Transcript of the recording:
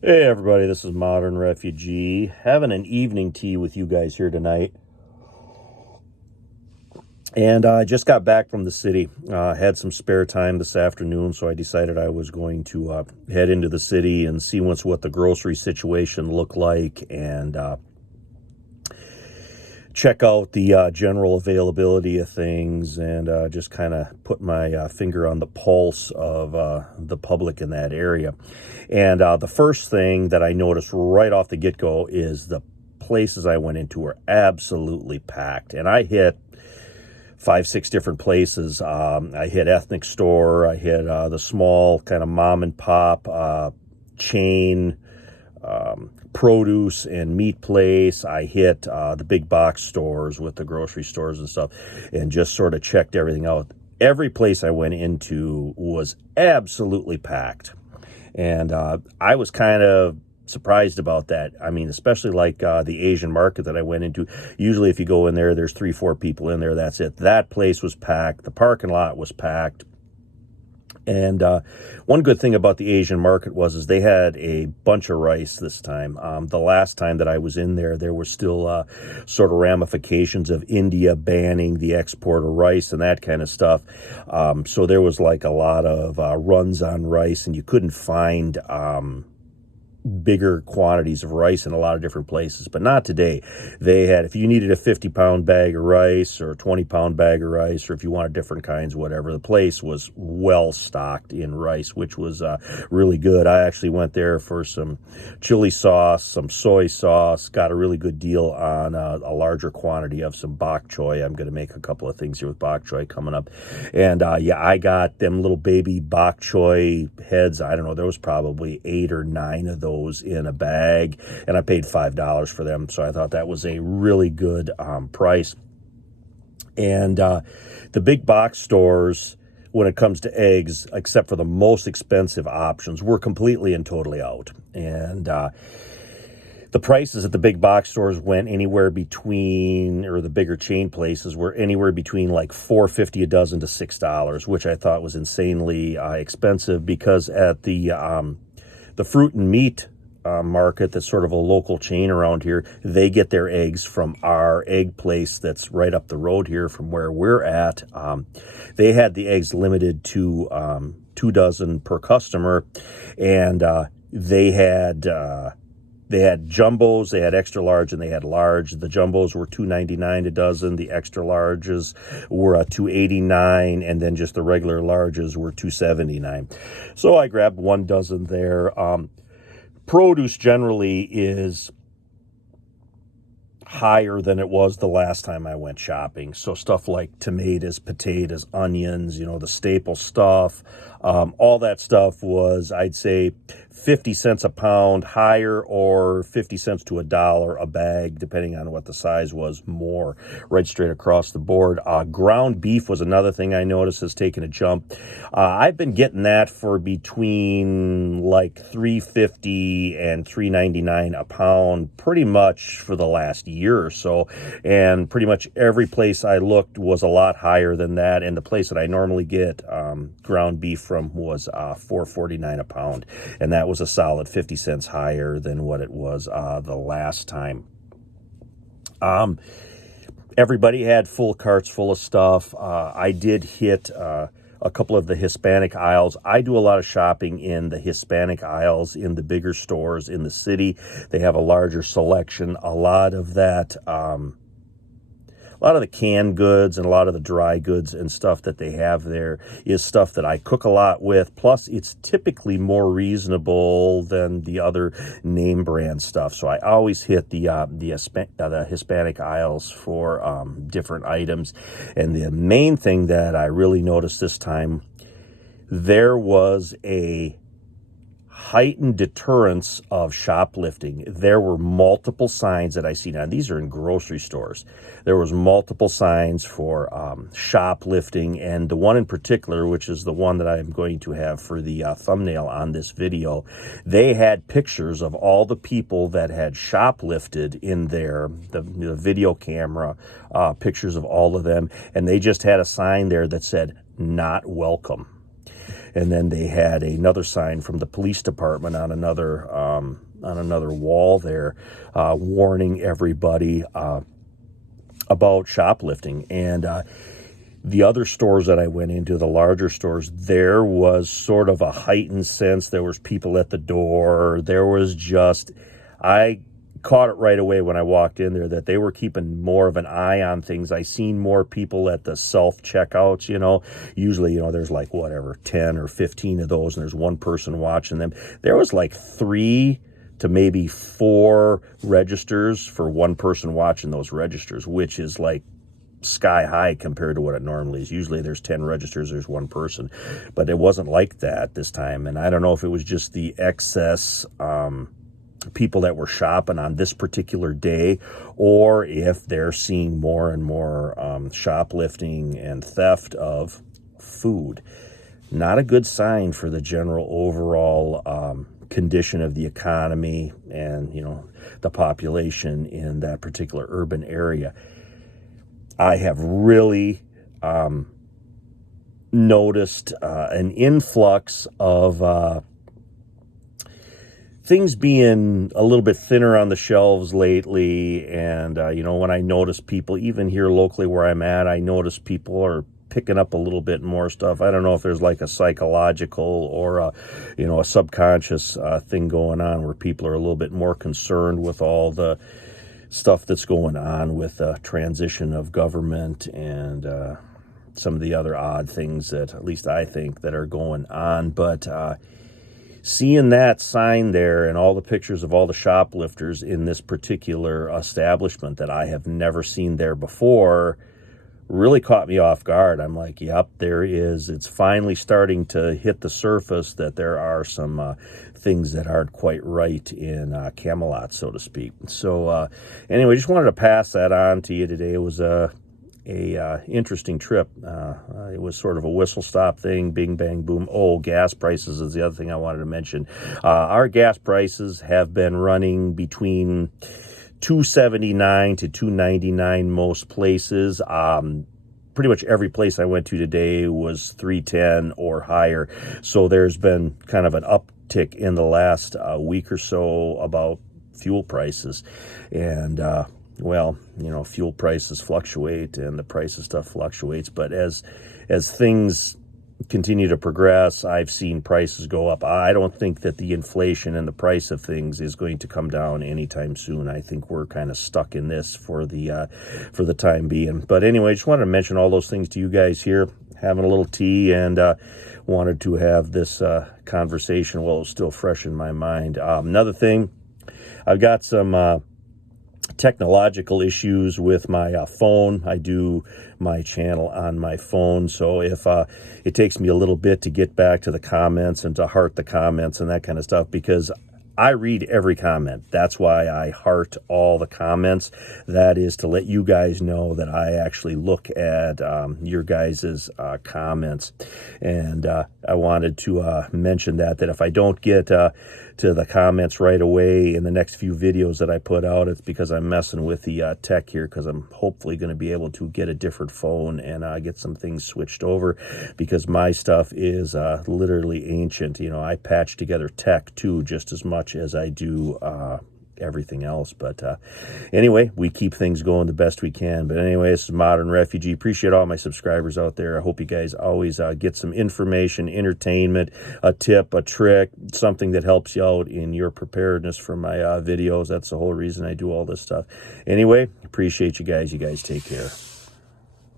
Hey everybody, this is Modern Refugee, having an evening tea with you guys here tonight. And I just got back from the city, had some spare time this afternoon, so I decided I was going to head into the city and see what the grocery situation looked like, and check out the general availability of things, and just kind of put my finger on the pulse of the public in that area. And the first thing that I noticed right off the get-go is the places I went into were absolutely packed. And I hit 5, 6 different places. I hit ethnic store. I hit the small kind of mom and pop chain produce and meat place. I hit the big box stores with the grocery stores and stuff, and just sort of checked everything out. Every place I went into was absolutely packed. And I was kind of surprised about that. I mean, especially like the Asian market that I went into. Usually if you go in there, there's 3, 4 people in there. That's it. That place was packed. The parking lot was packed. And one good thing about the Asian market was they had a bunch of rice this time. The last time that I was in there, there were still sort of ramifications of India banning the export of rice and that kind of stuff. So there was like a lot of runs on rice, and you couldn't find bigger quantities of rice in a lot of different places, but not today. They had, if you needed a 50-pound bag of rice or a 20-pound bag of rice, or if you wanted different kinds, whatever, the place was well stocked in rice, which was really good. I actually went there for some chili sauce, some soy sauce, got a really good deal on a larger quantity of some bok choy. I'm going to make a couple of things here with bok choy coming up. And yeah, I got them little baby bok choy heads. I don't know, there was probably 8 or 9 of those in a bag, and I paid $5 for them. So I thought that was a really good price. And the big box stores, when it comes to eggs, except for the most expensive options, were completely and totally out. And the prices at the big box stores went anywhere between, or the bigger chain places were anywhere between like $4.50 a dozen to $6, which I thought was insanely expensive, because at the fruit and meat market, that's sort of a local chain around here, they get their eggs from our egg place that's right up the road here from where we're at. They had the eggs limited to 2 dozen per customer, and they had jumbos, they had extra large, and they had large. The jumbos were $2.99 a dozen. The extra larges were $2.89, and then just the regular larges were $2.79. So I grabbed 1 dozen there. Produce generally is higher than it was the last time I went shopping. So stuff like tomatoes, potatoes, onions, the staple stuff, all that stuff was, I'd say, 50 cents a pound higher, or 50 cents to $1 a bag, depending on what the size was, more, right straight across the board. Ground beef was another thing I noticed has taken a jump. I've been getting that for between like $3.50 and $3.99 a pound pretty much for the last year or so, and pretty much every place I looked was a lot higher than that, and the place that I normally get ground beef from was $4.49 a pound, and that was a solid 50 cents higher than what it was the last time. Everybody had full carts full of stuff. I did hit a couple of the Hispanic aisles. I do a lot of shopping in the Hispanic aisles in the bigger stores in the city. They have a larger selection. A lot of that, a lot of the canned goods and a lot of the dry goods and stuff that they have there is stuff that I cook a lot with. Plus, it's typically more reasonable than the other name brand stuff. So I always hit the Hispanic aisles for different items. And the main thing that I really noticed this time, there was a heightened deterrence of shoplifting. There were multiple signs that I see now. These are in grocery stores. There was multiple signs for shoplifting, and the one in particular, which is the one that I'm going to have for the thumbnail on this video, they had pictures of all the people that had shoplifted in there, the video camera pictures of all of them, and they just had a sign there that said, "Not welcome." And then they had another sign from the police department on another wall there, warning everybody about shoplifting. And the other stores that I went into, the larger stores, there was sort of a heightened sense. There was people at the door. There was just, I caught it right away when I walked in there that they were keeping more of an eye on things. I seen more people at the self-checkouts, Usually, there's like, 10 or 15 of those, and there's one person watching them. There was like 3 to maybe 4 registers for one person watching those registers, which is like sky high compared to what it normally is. Usually there's 10 registers, there's one person, but it wasn't like that this time. And I don't know if it was just the excess people that were shopping on this particular day, or if they're seeing more and more shoplifting and theft of food. Not a good sign for the general overall condition of the economy and, the population in that particular urban area. I have really noticed an influx of things being a little bit thinner on the shelves lately. And, when I notice people, even here locally where I'm at, I notice people are picking up a little bit more stuff. I don't know if there's like a psychological or a subconscious thing going on where people are a little bit more concerned with all the stuff that's going on with the transition of government and some of the other odd things that at least I think that are going on. But seeing that sign there and all the pictures of all the shoplifters in this particular establishment that I have never seen there before really caught me off guard. I'm like, yep, there is. It's finally starting to hit the surface that there are some things that aren't quite right in Camelot, so to speak. So anyway, just wanted to pass that on to you today. It was a interesting trip. It was sort of a whistle stop thing, bing, bang, boom. Oh, gas prices is the other thing I wanted to mention. Our gas prices have been running between $2.79 to $2.99 most places. Pretty much every place I went to today was $3.10 or higher. So there's been kind of an uptick in the last week or so about fuel prices. And fuel prices fluctuate and the price of stuff fluctuates. But as things continue to progress, I've seen prices go up. I don't think that the inflation and the price of things is going to come down anytime soon. I think we're kind of stuck in this for the time being. But anyway, just wanted to mention all those things to you guys here, having a little tea, and wanted to have this conversation while it was still fresh in my mind. Another thing, I've got some technological issues with my phone. I do my channel on my phone, so if it takes me a little bit to get back to the comments and to heart the comments and that kind of stuff, because I read every comment. That's why I heart all the comments. That is to let you guys know that I actually look at your guys' comments. And I wanted to mention that if I don't get to the comments right away in the next few videos that I put out, it's because I'm messing with the tech here, because I'm hopefully going to be able to get a different phone and get some things switched over, because my stuff is literally ancient. I patch together tech too, just as much as I do everything else. But anyway, we keep things going the best we can. But anyway, this is Modern Refugee. Appreciate all my subscribers out there. I hope you guys always get some information, entertainment, a tip, a trick, something that helps you out in your preparedness for my videos. That's the whole reason I do all this stuff. Anyway, appreciate you guys. You guys take care.